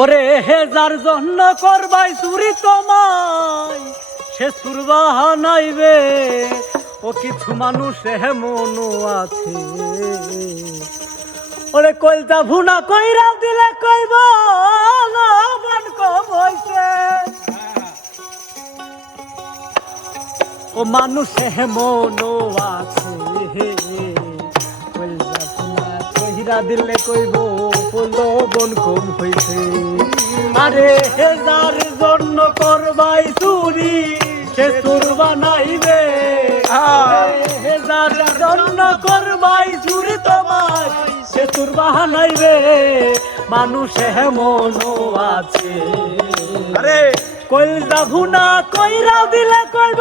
ওরে হে যার জন্য করবাই চুরি তোমায় সে চুরবাহা নাইবে ও কিছু মানুষ এমন আছে ওরে কইলতা ভুনা কইরা দিলে কইব না মন কম হইছে ও মানুষ এমন আছে কইলতা ভুনা কইরা দিলে কইব বলো বন কম হইছে আরে হে যার জন্য করবাই চুরি সে চুরবা নাইবে হে যার জন্য করবাই চুরি তোমায় সে চুরবা নাইবে মানুষ এমন আছে আরে কইলতা ভুনা কইরা দিলে কইব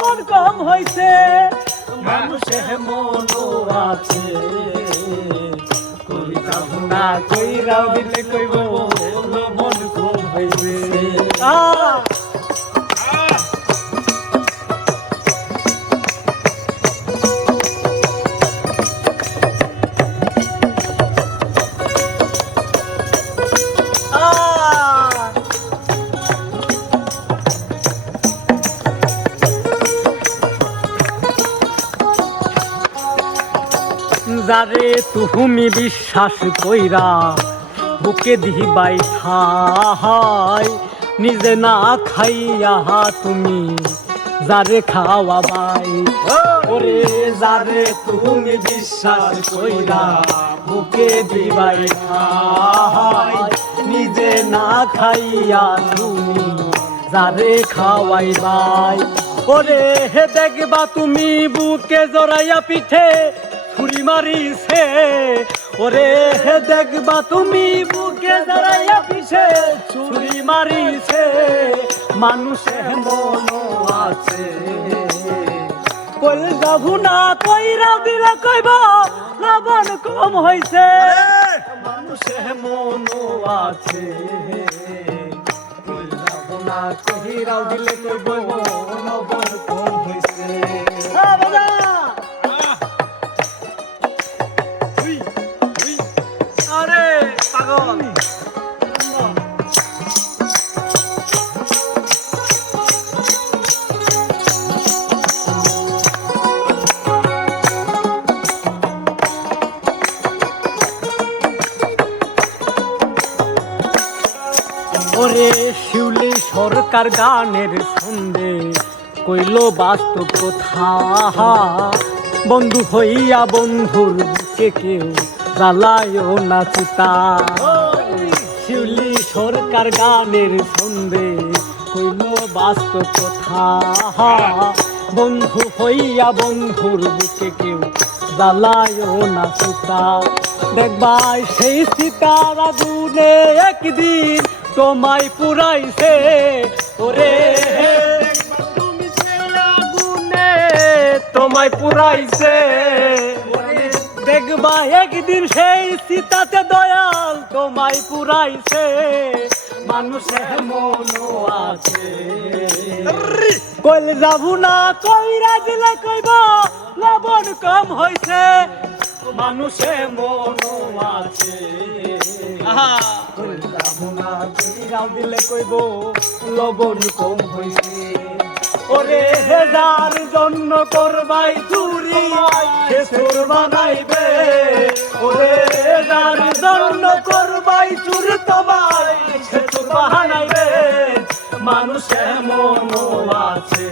মন কম হইছে মানুষ এমন আছে কইলতা ভুনা কইরা দিলে কইব মন কম হইছে যারে তুমি বিশ্বাস কইরা বুকে দিবাই ঠাই নিজে না খাইয়া তুমি যারে খাওয়াবাই ওরে যারে তুমি বিশ্বাস কইরা বুকে দিবাই ঠাই নিজে না খাইয়া তুমি যারে খাওয়াইবাই ওরে হে দেখবা তুমি বুকে জড়াইয়া পিঠে ছুরি মারিছে ওরে হে দেখবা তুমি বুকে জড়াইয়া পিছে ছুরি মারিছে মানুষ এমন আছে কইলতা ভুনা কইরা দিলে কইব লবণ কম হইছে মানুষ এমন আছে কইলতা ভুনা কইরা দিলে কইব লবণ কম হইছে ওরে শিউলি সরকার গানের ছন্দে কইল বাস্তব কথা বন্ধু হইয়া বন্ধুর বুকে কেউ জ্বালায়ও না চিতা শিউলি সরকার গানের ছন্দে কইল বাস্তব কথা বন্ধু হইয়া বন্ধুর বুকে কেউ জ্বালায়ও না চিতা দেখবা সেই সীতার আগুনে একদিন তোমায় পুরাইছে ওরে তুমি সে আগুনে তোমায় পুরাইছে দেখবা একদিন সেই সীতাতে দয়াল তোমায় পুরাইছে মানুষ এমন আছে কইলতা ভুনা কইরা দিলে কইব লবণ কম হইছে মানুষ এমন আছে কইলতা ভুনা কইরা দিলে কইব লবণ কম হইছে ওরে হে যার জন্য করবাই চুরি সে চোর বানাইবে ওরে যার জন্য করবাই চুরি তোমায় সে চোর বানাইবে মানুষ এমন আছে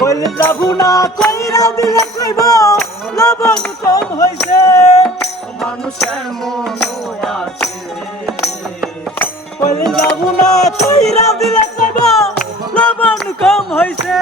কইলতা ভুনা কইরা দিলে কইব লবণ কম হইছে মানুষ এমন আছে কইলতা ভুনা কইরা দিলে কইব লবণ কম হইছে।